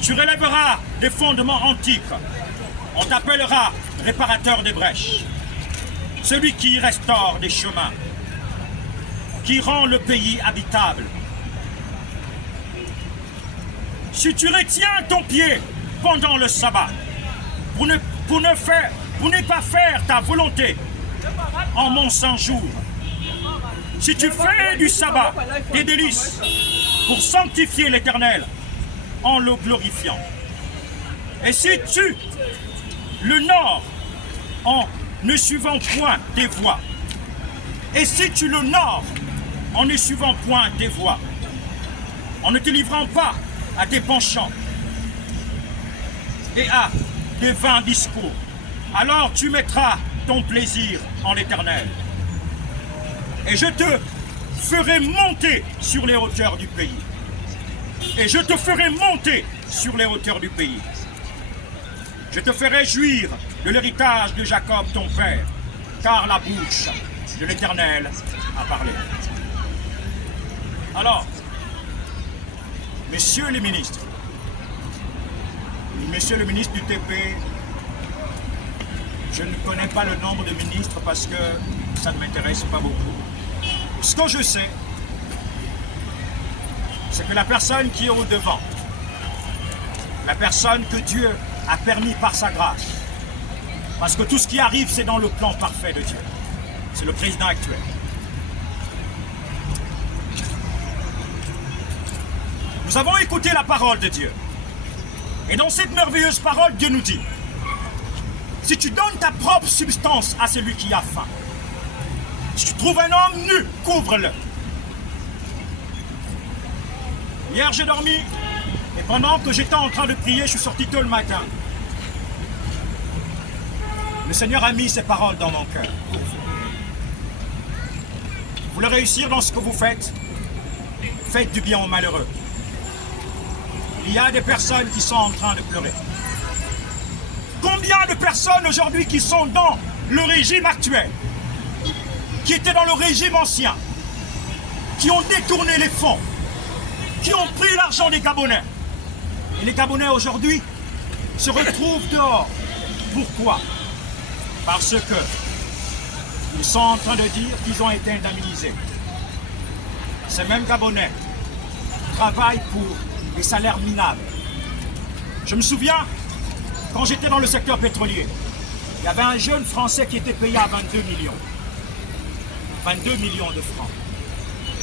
Tu relèveras des fondements antiques. On t'appellera réparateur des brèches. Celui qui restaure des chemins, qui rend le pays habitable. Si tu retiens ton pied pendant le sabbat, pour ne pas faire ta volonté en mon Saint-Jour, si tu fais du sabbat des délices pour sanctifier l'Éternel en le glorifiant, et si tu l'honores en ne suivant point tes voies, et si tu l'honores en ne suivant point tes voies, en ne te livrant pas à tes penchants et à des vains discours, alors tu mettras ton plaisir en l'Éternel. Et je te ferai monter sur les hauteurs du pays. Et je te ferai monter sur les hauteurs du pays. Je te ferai jouir de l'héritage de Jacob ton père, car la bouche de l'Éternel a parlé. Alors, messieurs les ministres, monsieur le ministre du TP, je ne connais pas le nombre de ministres parce que ça ne m'intéresse pas beaucoup. Ce que je sais, c'est que la personne qui est au devant, la personne que Dieu a permis par sa grâce, parce que tout ce qui arrive, c'est dans le plan parfait de Dieu. C'est le président actuel. Nous avons écouté la parole de Dieu. Et dans cette merveilleuse parole, Dieu nous dit, si tu donnes ta propre substance à celui qui a faim, si tu trouves un homme nu, couvre-le. Hier, j'ai dormi, et pendant que j'étais en train de prier, je suis sorti tôt le matin. Le Seigneur a mis ces paroles dans mon cœur. Vous voulez réussir dans ce que vous faites? Faites du bien aux malheureux. Il y a des personnes qui sont en train de pleurer. Combien de personnes aujourd'hui qui sont dans le régime actuel, qui étaient dans le régime ancien, qui ont détourné les fonds, qui ont pris l'argent des Gabonais. Et les Gabonais aujourd'hui se retrouvent dehors. Pourquoi? Parce que ils sont en train de dire qu'ils ont été indemnisés. Ces mêmes Gabonais travaillent pour des salaires minables. Je me souviens, quand j'étais dans le secteur pétrolier, il y avait un jeune Français qui était payé à 22 millions. 22 millions de francs.